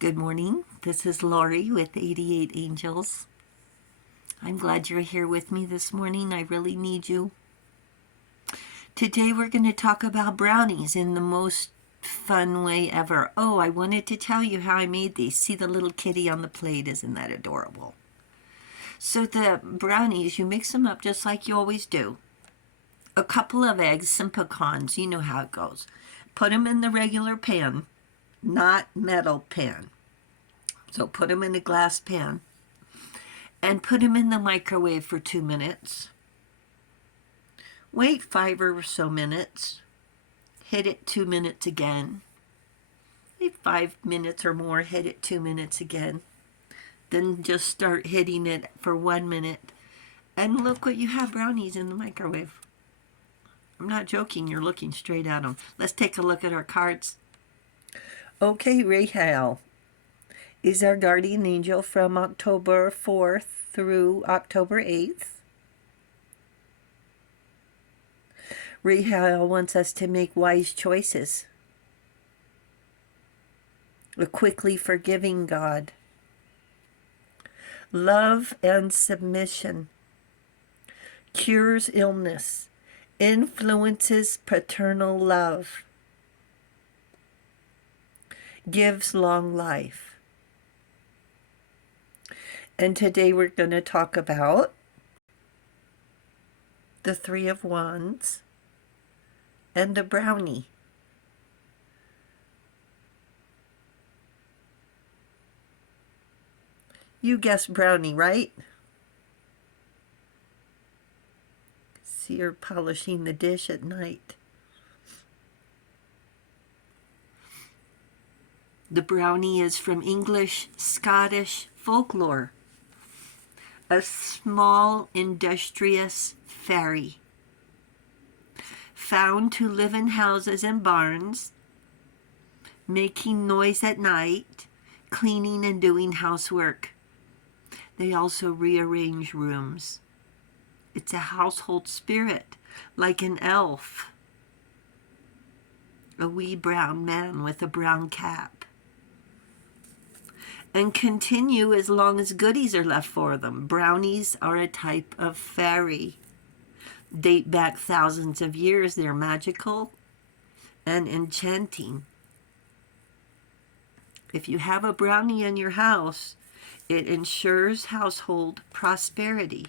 Good morning. This is Lori with 88 Angels. I'm glad you're here with me this morning. I really need you. Today we're going to talk about brownies in the most fun way ever. Oh, I wanted to tell you how I made these. See the little kitty on the plate? Isn't that adorable? So the brownies, you mix them up just like you always do. A couple of eggs, some pecans, you know how it goes. Put them in the regular pan, not metal pan. So put them in a glass pan and put them in the microwave for 2 minutes. Wait 5 or so minutes. Hit it 2 minutes again. Wait 5 minutes or more, hit it 2 minutes again. Then just start hitting it for 1 minute. And look what you have, brownies in the microwave. I'm not joking, you're looking straight at them. Let's take a look at our cards. Okay, Rahel is our guardian angel from October 4th through October 8th. Rahel wants us to make wise choices. A quickly forgiving God. Love and submission. Cures illness. Influences paternal love. Gives long life. And today we're going to talk about the Three of Wands and the brownie. You guessed brownie, right? See her polishing the dish at night. The brownie is from English, Scottish folklore. A small, industrious fairy, found to live in houses and barns, making noise at night, cleaning and doing housework. They also rearrange rooms. It's a household spirit, like an elf. A wee brown man with a brown cap. And continue as long as goodies are left for them. Brownies are a type of fairy. Date back thousands of years. They're magical and enchanting. If you have a brownie in your house, it ensures household prosperity.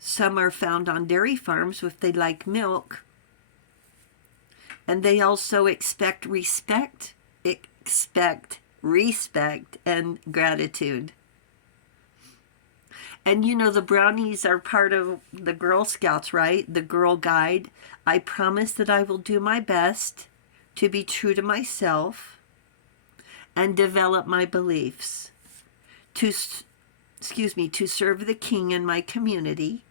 Some are found on dairy farms if they like milk. And they also expect respect, and gratitude. And you know, the brownies are part of the Girl Scouts, right? The Girl Guide. I promise that I will do my best to be true to myself and develop my beliefs. To serve the king in my community,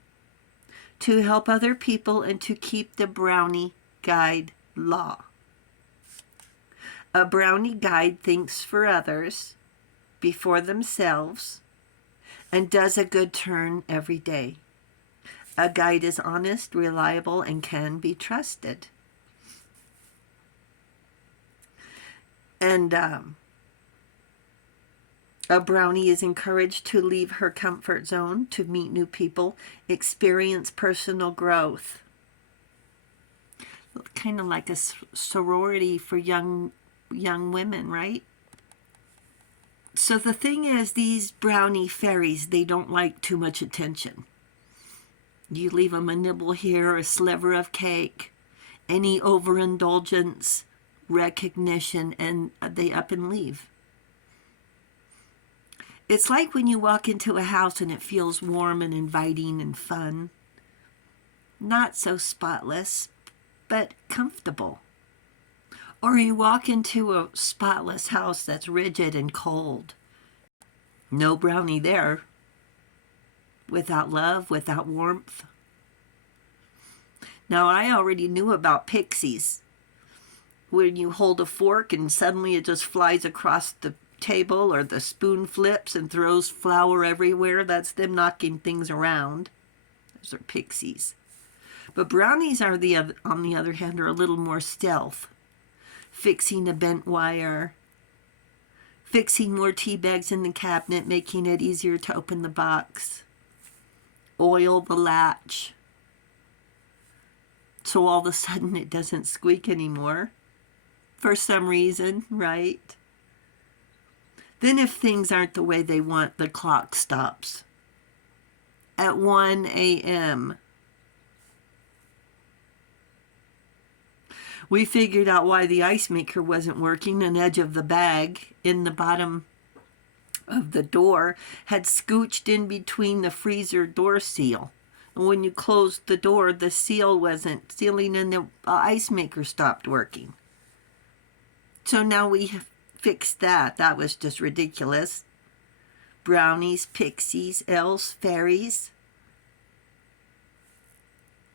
to help other people, and to keep the brownie guide law. A brownie guide thinks for others before themselves and does a good turn every day. A guide is honest, reliable, and can be trusted. And a brownie is encouraged to leave her comfort zone, to meet new people, experience personal growth. Kind of like a sorority for young women, right? So the thing is, these brownie fairies, they don't like too much attention. You leave them a nibble here, a sliver of cake, any overindulgence, recognition, and they up and leave. It's like when you walk into a house and it feels warm and inviting and fun. Not so spotless, but comfortable. Or you walk into a spotless house that's rigid and cold. No brownie there. Without love, without warmth. Now, I already knew about pixies. When you hold a fork and suddenly it just flies across the table, or the spoon flips and throws flour everywhere, that's them knocking things around. Those are pixies. But brownies are on the other hand, are a little more stealth. Fixing a bent wire, fixing more tea bags in the cabinet, making it easier to open the box, oil the latch, so all of a sudden it doesn't squeak anymore for some reason, right? Then if things aren't the way they want, the clock stops at 1 a.m. We figured out why the ice maker wasn't working. An edge of the bag in the bottom of the door had scooched in between the freezer door seal. And when you closed the door, the seal wasn't sealing and the ice maker stopped working. So now we have fixed that. That was just ridiculous. Brownies, pixies, elves, fairies.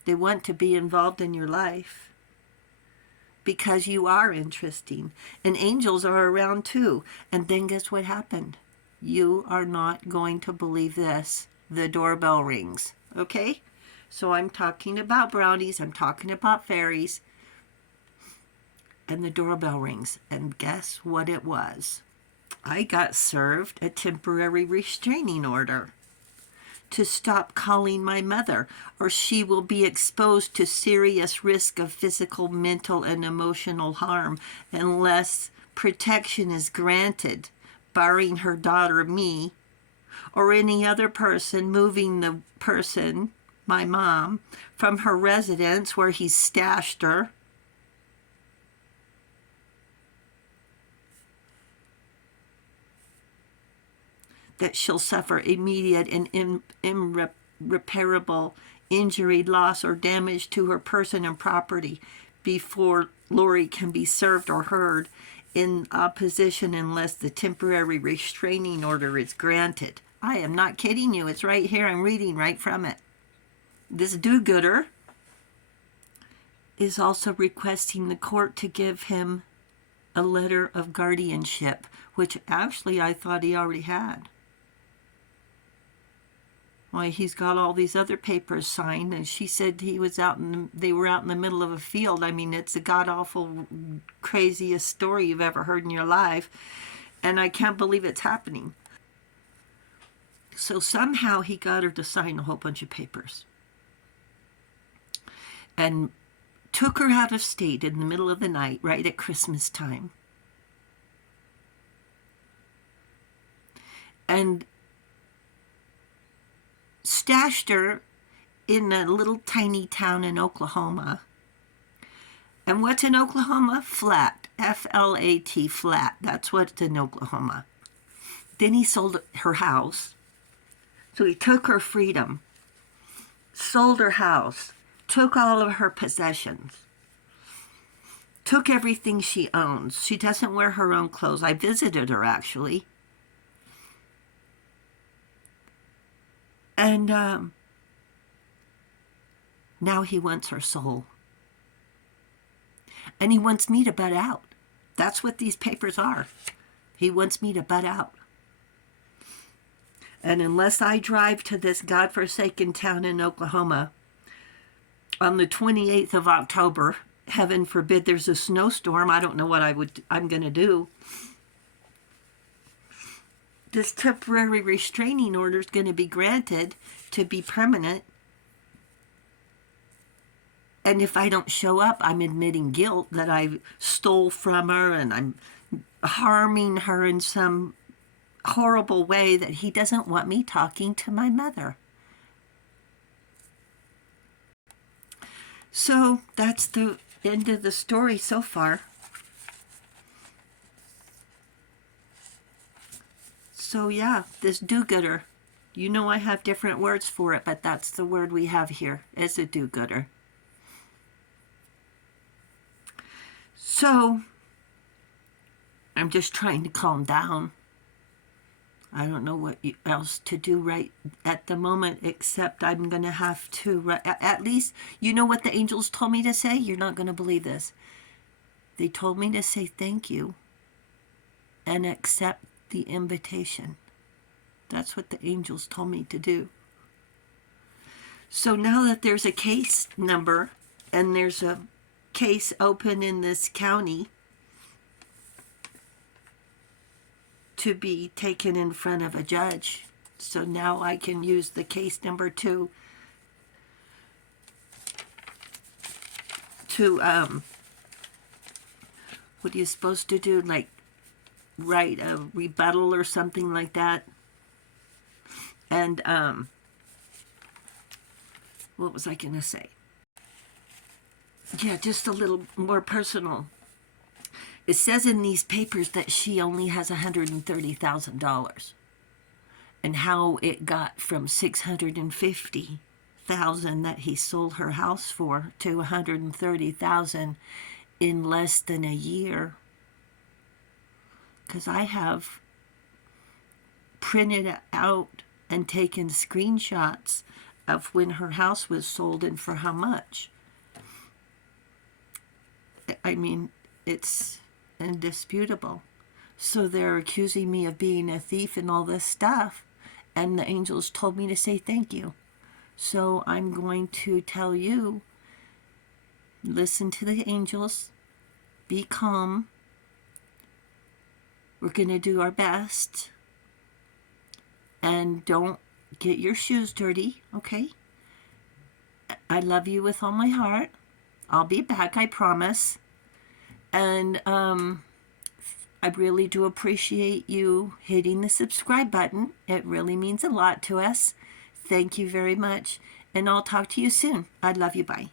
They want to be involved in your life because you are interesting. And angels are around too. And then guess what happened? You are not going to believe this. The doorbell rings. Okay? So I'm talking about brownies. I'm talking about fairies. And the doorbell rings. And guess what it was? I got served a temporary restraining order to stop calling my mother, or she will be exposed to serious risk of physical, mental, and emotional harm unless protection is granted, barring her daughter, me, or any other person moving the person, my mom, from her residence where he stashed her. That she'll suffer immediate and irreparable injury, loss, or damage to her person and property before Lori can be served or heard in opposition unless the temporary restraining order is granted. I am not kidding you. It's right here. I'm reading right from it. This do-gooder is also requesting the court to give him a letter of guardianship, which actually I thought he already had. Why, he's got all these other papers signed, and she said he was they were out in the middle of a field. I mean, it's the god-awful, craziest story you've ever heard in your life, and I can't believe it's happening. So somehow he got her to sign a whole bunch of papers and took her out of state in the middle of the night, right at Christmas time. And stashed her in a little tiny town in Oklahoma. And what's in Oklahoma? Flat. F-L-A-T, flat. That's what's in Oklahoma. Then he sold her house. So he took her freedom, sold her house, took all of her possessions, took everything she owns. She doesn't wear her own clothes. I visited her, actually. And now he wants her soul. And he wants me to butt out. That's what these papers are. He wants me to butt out. And unless I drive to this godforsaken town in Oklahoma on the 28th of October, heaven forbid there's a snowstorm, I don't know what I'm going to do. This temporary restraining order is going to be granted to be permanent. And if I don't show up, I'm admitting guilt that I stole from her and I'm harming her in some horrible way that he doesn't want me talking to my mother. So that's the end of the story so far. So yeah, this do-gooder. You know I have different words for it, but that's the word we have here, is a do-gooder. So, I'm just trying to calm down. I don't know what else to do right at the moment, except I'm going to have to, at least, you know what the angels told me to say? You're not going to believe this. They told me to say thank you and accept the invitation. That's what the angels told me to do. So now that there's a case number and there's a case open in this county to be taken in front of a judge, so now I can use the case number to what are you supposed to do, like write a rebuttal or something like that? And what was I gonna say? Yeah, just a little more personal. It says in these papers that she only has $130,000, and how it got from $650,000 that he sold her house for to $130,000 in less than a year. Because I have printed out and taken screenshots of when her house was sold and for how much. I mean, it's indisputable. So they're accusing me of being a thief and all this stuff, and the angels told me to say thank you. So I'm going to tell you, listen to the angels, be calm, we're going to do our best, and don't get your shoes dirty, okay? I love you with all my heart. I'll be back, I promise. And I really do appreciate you hitting the subscribe button. It really means a lot to us. Thank you very much. And I'll talk to you soon. I love you. Bye.